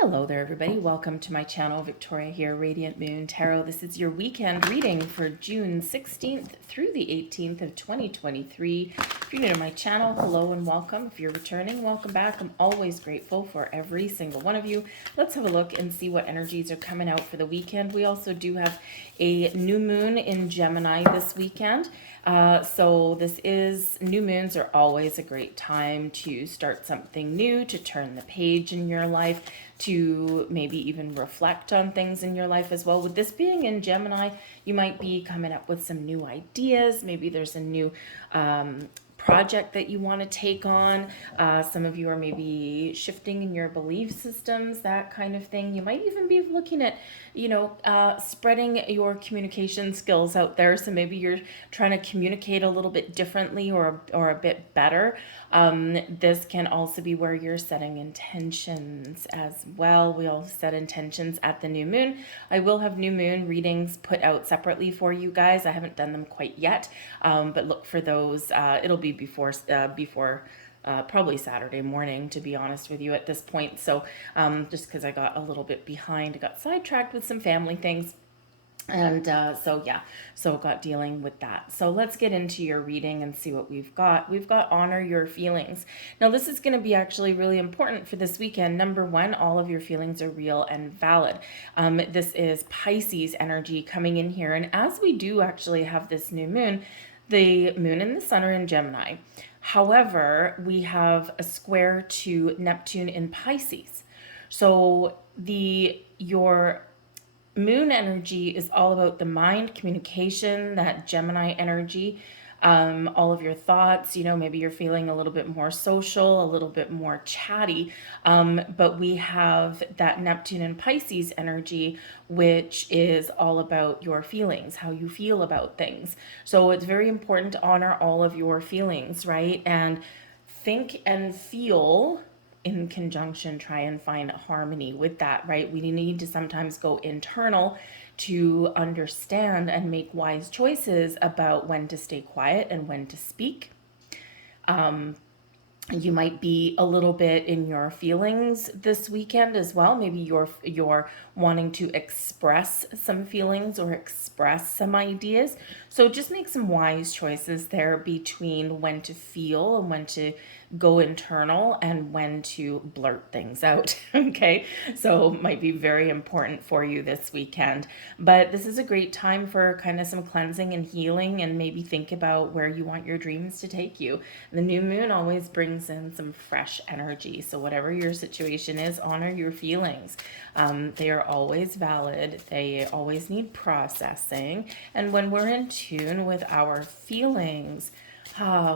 Hello there, everybody. Welcome to my channel. Victoria here, Radiant Moon Tarot. This is your weekend reading for June 16th through the 18th of 2023. If you're new to my channel, hello and welcome. If you're returning, welcome back. I'm always grateful for every single one of you. Let's have a look and see what energies are coming out for the weekend. We also do have a new moon in Gemini this weekend. So new moons are always a great time to start something new, to turn the page in your life, to maybe even reflect on things in your life as well. With this being in Gemini, you might be coming up with some new ideas. Maybe there's a new project that you want to take on. Some of you are maybe shifting in your belief systems, that kind of thing. You might even be looking at, spreading your communication skills out there. So maybe you're trying to communicate a little bit differently or a bit better. This can also be where you're setting intentions as well. We all set intentions at the new moon. I will have new moon readings put out separately for you guys. I haven't done them quite yet, but look for those. It'll be before probably Saturday morning, to be honest with you at this point. So just because I got a little bit behind, I got sidetracked with some family things. And so got dealing with that. So let's get into your reading and see what we've got. We've got honor your feelings. Now, this is going to be actually really important for this weekend. Number one, all of your feelings are real and valid. This is Pisces energy coming in here. And as we do actually have this new moon, the moon and the sun are in Gemini. However, we have a square to Neptune in Pisces. So your moon energy is all about the mind, communication, that Gemini energy, all of your thoughts. Maybe you're feeling a little bit more social, a little bit more chatty, but we have that Neptune and Pisces energy, which is all about your feelings, how you feel about things. So it's very important to honor all of your feelings, right? And think and feel in conjunction, try and find harmony with that, right? We need to sometimes go internal to understand and make wise choices about when to stay quiet and when to speak. You might be a little bit in your feelings this weekend as well. Maybe you're wanting to express some feelings or express some ideas. So just make some wise choices there between when to feel and when to go internal and when to blurt things out. Okay, so might be very important for you this weekend. But this is a great time for kind of some cleansing and healing, and maybe think about where you want your dreams to take you. The new moon always brings in some fresh energy. So whatever your situation is, honor your feelings. They are always valid. They always need processing. And when we're in tune with our feelings,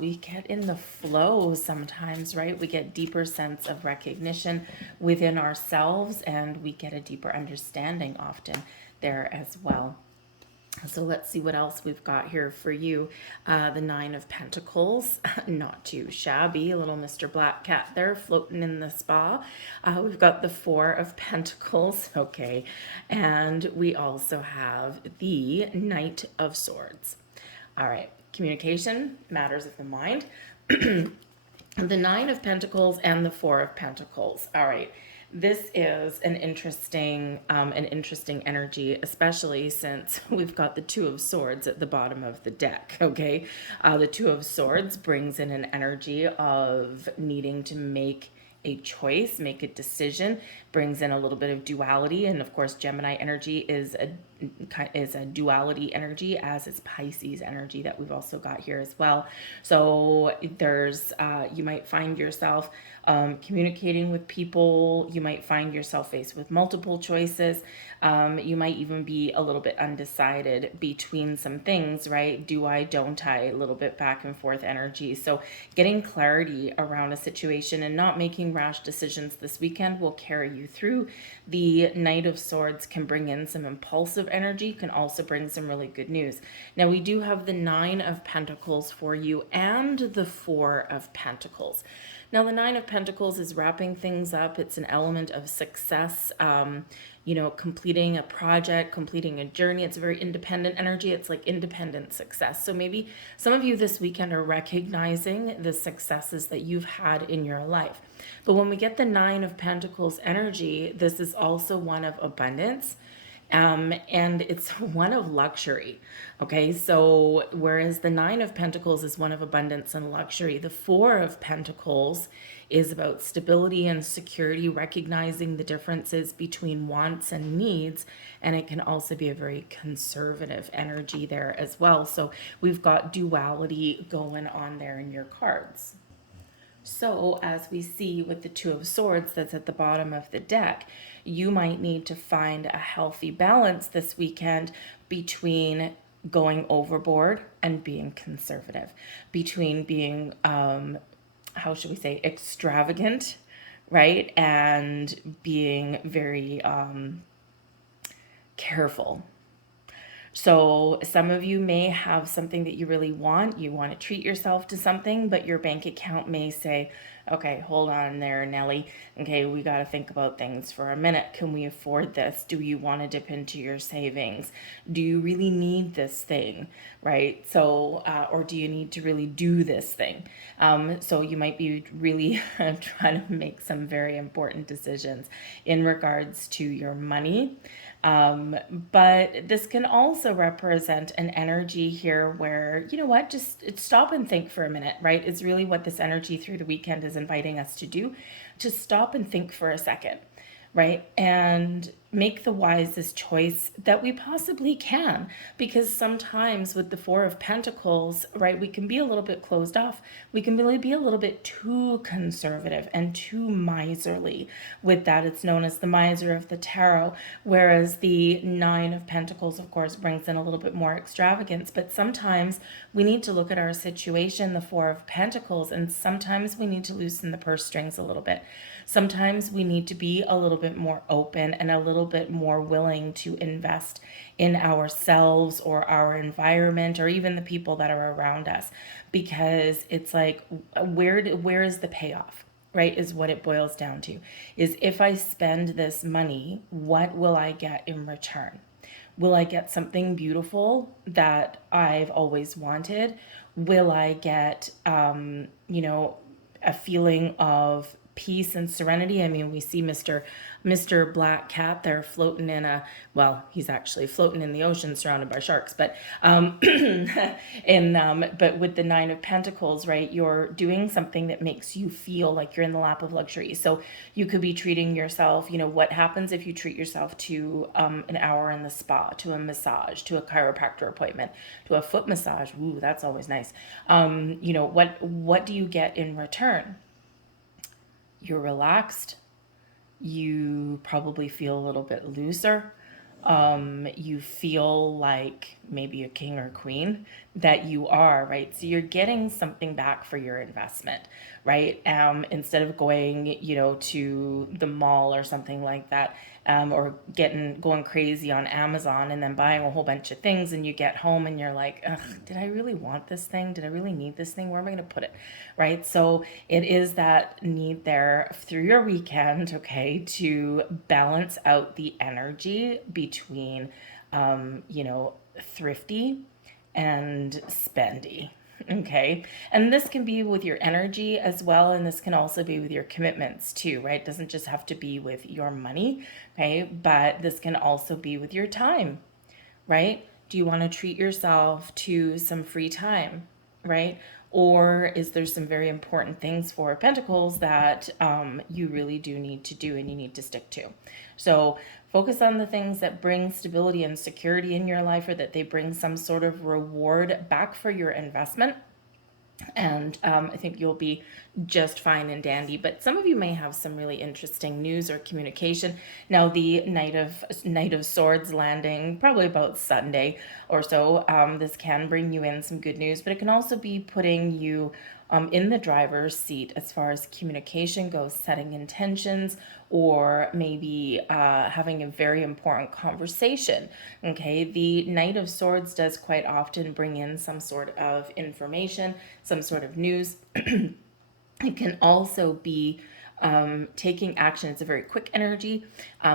we get in the flow sometimes, right? We get deeper sense of recognition within ourselves, and we get a deeper understanding often there as well. So let's see what else we've got here for you. The Nine of Pentacles, not too shabby. A little Mr. Black Cat there floating in the spa. We've got the Four of Pentacles, okay. And we also have the Knight of Swords. All right, communication, matters of the mind. The Nine of Pentacles and the Four of Pentacles. All right. This is an interesting energy, especially since we've got the Two of Swords at the bottom of the deck, okay? The Two of Swords brings in an energy of needing to make a choice, make a decision, brings in a little bit of duality. And of course, Gemini energy is a duality energy, as is Pisces energy that we've also got here as well. So there's, you might find yourself communicating with people. You might find yourself faced with multiple choices. You might even be a little bit undecided between some things, right? Do I, don't I? A little bit back and forth energy. So getting clarity around a situation and not making rash decisions this weekend will carry you through. The Knight of Swords can bring in some impulsive of energy can also bring some really good news. Now, we do have the Nine of Pentacles for you and the Four of Pentacles. Now, the Nine of Pentacles is wrapping things up. It's an element of success, completing a project, completing a journey. It's a very independent energy. It's like independent success. So maybe some of you this weekend are recognizing the successes that you've had in your life. But when we get the Nine of Pentacles energy, this is also one of abundance. And it's one of luxury. Okay, so whereas the Nine of Pentacles is one of abundance and luxury, the Four of Pentacles is about stability and security, recognizing the differences between wants and needs. And it can also be a very conservative energy there as well. So we've got duality going on there in your cards. So, as we see with the Two of Swords that's at the bottom of the deck, you might need to find a healthy balance this weekend between going overboard and being conservative, between being, how should we say, extravagant, right? And being very careful. So some of you may have something that you really want. You want to treat yourself to something, but your bank account may say, okay, hold on there, Nelly. Okay, we got to think about things for a minute. Can we afford this? Do you want to dip into your savings? Do you really need this thing, right? So, or do you need to really do this thing? So you might be really trying to make some very important decisions in regards to your money. But this can also represent an energy here where, you know what, just stop and think for a minute, right? Is really what this energy through the weekend is inviting us to do. Just stop and think for a second, right? And make the wisest choice that we possibly can. Because sometimes with the Four of Pentacles, right, we can be a little bit closed off. We can really be a little bit too conservative and too miserly with that. It's known as the miser of the tarot, whereas the Nine of Pentacles, of course, brings in a little bit more extravagance. But sometimes we need to look at our situation, the Four of Pentacles, and sometimes we need to loosen the purse strings a little bit. Sometimes we need to be a little bit more open and a little bit more willing to invest in ourselves or our environment or even the people that are around us, because it's like, where is the payoff, right? Is what it boils down to. Is if I spend this money, what will I get in return? Will I get something beautiful that I've always wanted? Will I get, a feeling of peace and serenity? I mean, we see Mr. Black Cat there floating in he's actually floating in the ocean surrounded by sharks, but but with the Nine of Pentacles, right, you're doing something that makes you feel like you're in the lap of luxury. So you could be treating yourself, what happens if you treat yourself to an hour in the spa, to a massage, to a chiropractor appointment, to a foot massage? Ooh, that's always nice. What do you get in return? You're relaxed. You probably feel a little bit looser. You feel like maybe a king or queen that you are, right? So you're getting something back for your investment, right? Instead of going, to the mall or something like that, or going crazy on Amazon and then buying a whole bunch of things, and you get home and you're like, ugh, did I really want this thing? Did I really need this thing? Where am I going to put it? Right? So it is that need there through your weekend, okay, to balance out the energy between, thrifty and spendy. Okay. And this can be with your energy as well. And this can also be with your commitments too, right? It doesn't just have to be with your money. Okay. But this can also be with your time, right? Do you want to treat yourself to some free time, right? Or is there some very important things for Pentacles that you really do need to do and you need to stick to? So focus on the things that bring stability and security in your life, or that they bring some sort of reward back for your investment. And I think you'll be just fine and dandy. But some of you may have some really interesting news or communication. Now, the Knight of Swords landing probably about Sunday or so. This can bring you in some good news, but it can also be putting you in the driver's seat as far as communication goes, setting intentions, or maybe having a very important conversation. Okay, the Knight of Swords does quite often bring in some sort of information, some sort of news. It can also be taking action. It's a very quick energy.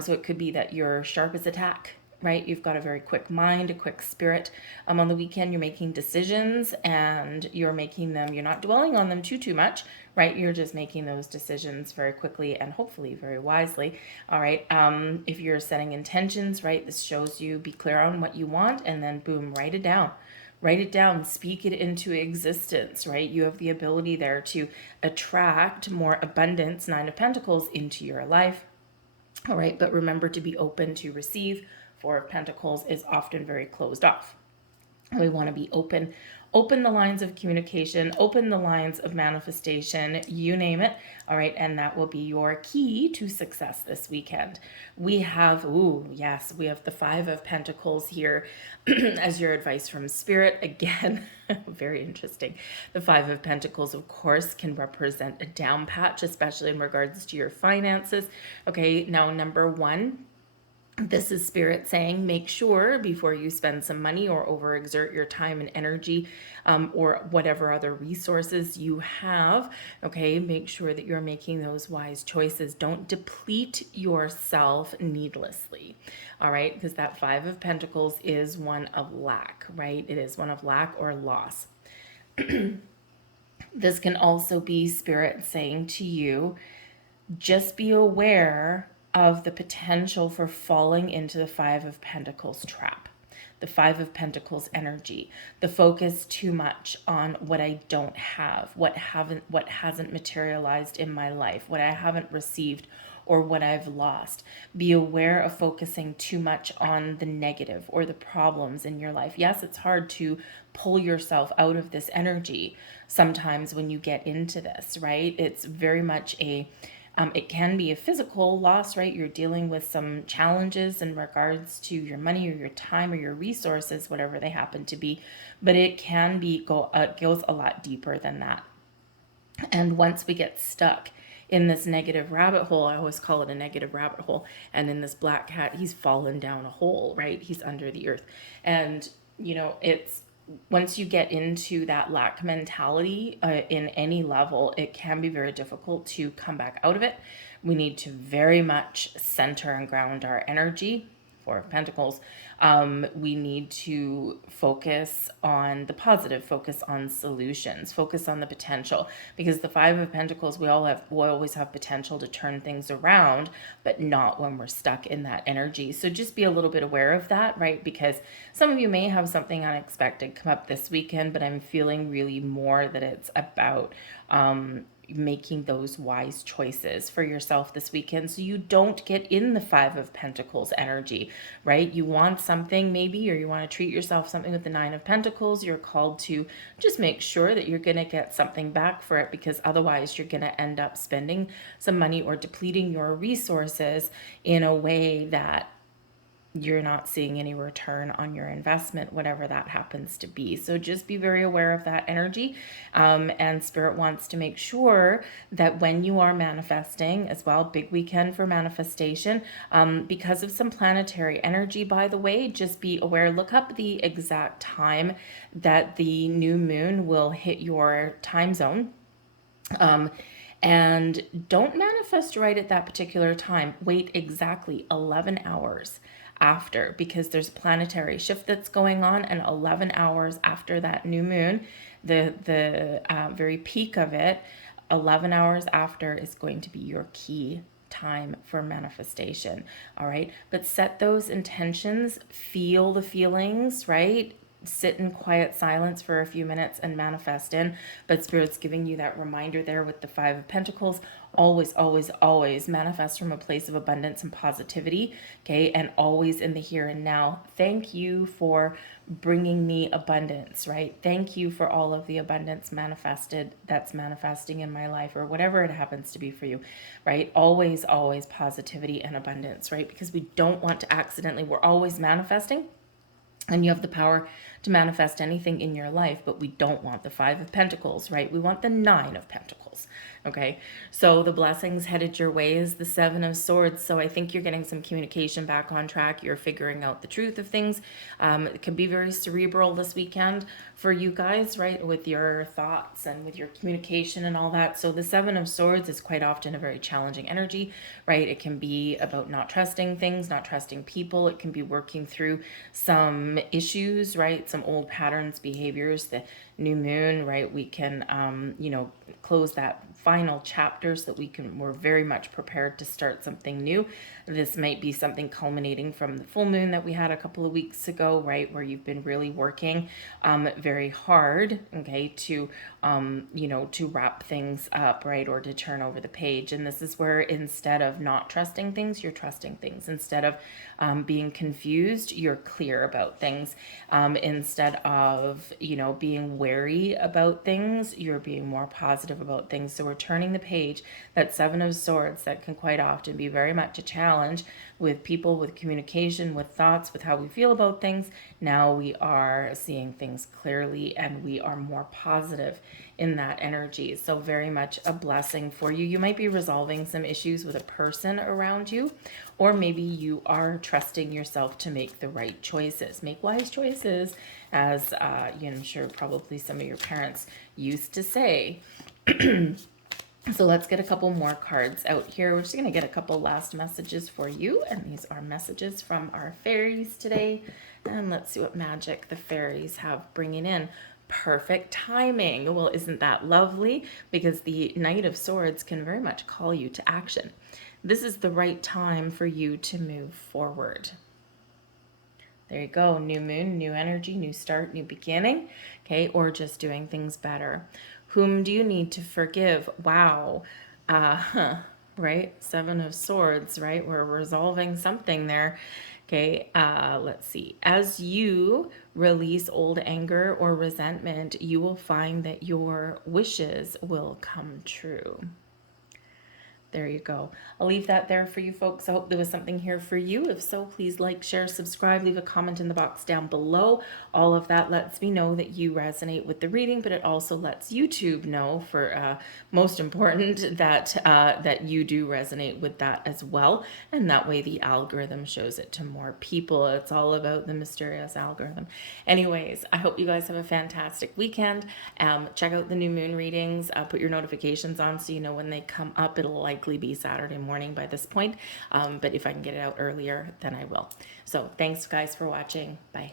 So it could be that you're sharp as a tack, right? You've got a very quick mind, a quick spirit. On the weekend, you're making decisions and you're making them, you're not dwelling on them too much, right? You're just making those decisions very quickly and hopefully very wisely. All right. If you're setting intentions, right, this shows you be clear on what you want and then boom, write it down. Write it down, speak it into existence, right? You have the ability there to attract more abundance, Nine of Pentacles, into your life. All right, but remember to be open to receive. Four of Pentacles is often very closed off. We want to be open the lines of communication, open the lines of manifestation, you name it. All right, and that will be your key to success this weekend. We have, we have the Five of Pentacles here as your advice from Spirit. Again, very interesting. The Five of Pentacles, of course, can represent a down patch, especially in regards to your finances. Okay, now number one, this is Spirit saying, make sure before you spend some money or overexert your time and energy, or whatever other resources you have, okay, make sure that you're making those wise choices. Don't deplete yourself needlessly, all right? Because that Five of Pentacles is one of lack, right? It is one of lack or loss. This can also be Spirit saying to you, just be aware of the potential for falling into the Five of Pentacles trap, the Five of Pentacles energy, the focus too much on what I don't have, what hasn't materialized in my life, what I haven't received, or what I've lost. Be aware of focusing too much on the negative or the problems in your life. Yes, it's hard to pull yourself out of this energy sometimes when you get into this, right? It's very much it can be a physical loss, right? You're dealing with some challenges in regards to your money or your time or your resources, whatever they happen to be. But it can goes a lot deeper than that. And once we get stuck in this negative rabbit hole, I always call it a negative rabbit hole. And in this black cat, he's fallen down a hole, right? He's under the earth. And, it's once you get into that lack mentality in any level, it can be very difficult to come back out of it. We need to very much center and ground our energy. Four of Pentacles. We need to focus on the positive, focus on solutions, focus on the potential, because the Five of Pentacles, we always have potential to turn things around, but not when we're stuck in that energy. So just be a little bit aware of that, right? Because some of you may have something unexpected come up this weekend, but I'm feeling really more that it's about making those wise choices for yourself this weekend so you don't get in the Five of Pentacles energy, right? You want something maybe, or you want to treat yourself something with the Nine of Pentacles. You're called to just make sure that you're going to get something back for it, because otherwise you're going to end up spending some money or depleting your resources in a way that you're not seeing any return on your investment, whatever that happens to be. So just be very aware of that energy. And Spirit wants to make sure that when you are manifesting as well, big weekend for manifestation, because of some planetary energy, by the way, just be aware, look up the exact time that the new moon will hit your time zone. And don't manifest right at that particular time. Wait exactly 11 hours after, because there's a planetary shift that's going on, and 11 hours after that new moon, the very peak of it, 11 hours after is going to be your key time for manifestation. All right, but set those intentions, feel the feelings, right? Sit in quiet silence for a few minutes and manifest in. But Spirit's giving you that reminder there with the Five of Pentacles. Always, always, always manifest from a place of abundance and positivity, okay? And always in the here and now. Thank you for bringing me abundance, right? Thank you for all of the abundance that's manifesting in my life, or whatever it happens to be for you, right? Always, always positivity and abundance, right? Because we don't want to accidentally, we're always manifesting. And you have the power to manifest anything in your life, but we don't want the Five of Pentacles, right? We want the Nine of Pentacles. Okay, so the blessings headed your way is the Seven of Swords. So I think you're getting some communication back on track. You're figuring out the truth of things. It can be very cerebral this weekend for you guys, right? With your thoughts and with your communication and all that. So the Seven of Swords is quite often a very challenging energy, right? It can be about not trusting things, not trusting people. It can be working through some issues, right? Some old patterns, behaviors. The new moon, right? We can, close that final chapter so that we're very much prepared to start something new. This might be something culminating from the full moon that we had a couple of weeks ago, right? Where you've been really working very hard, okay, to wrap things up, right? Or to turn over the page. And this is where instead of not trusting things, you're trusting things. Instead of being confused, you're clear about things. Instead of, being wary about things, you're being more positive about things. So we're turning the page. That Seven of Swords that can quite often be very much a challenge with people, with communication, with thoughts, with how we feel about things. Now we are seeing things clearly and we are more positive in that energy. So very much a blessing for you. You might be resolving some issues with a person around you, or maybe you are trusting yourself to make the right choices, make wise choices, as I'm sure probably some of your parents used to say. So let's get a couple more cards out here. We're just going to get a couple last messages for you. And these are messages from our fairies today. And let's see what magic the fairies have bringing in. Perfect timing. Well, isn't that lovely? Because the Knight of Swords can very much call you to action. This is the right time for you to move forward. There you go. New moon, new energy, new start, new beginning. Okay, or just doing things better. Whom do you need to forgive? Wow. Right? Seven of Swords, right? We're resolving something there. Okay, let's see. As you release old anger or resentment, you will find that your wishes will come true. There you go. I'll leave that there for you folks. I hope there was something here for you. If so, please like, share, subscribe, leave a comment in the box down below. All of that lets me know that you resonate with the reading, but it also lets YouTube know, for most important, that that you do resonate with that as well. And that way the algorithm shows it to more people. It's all about the mysterious algorithm. Anyways, I hope you guys have a fantastic weekend. Check out the new moon readings. Put your notifications on so you know when they come up. It'll likely be Saturday morning by this point, but if I can get it out earlier, then I will. So thanks guys for watching. Bye.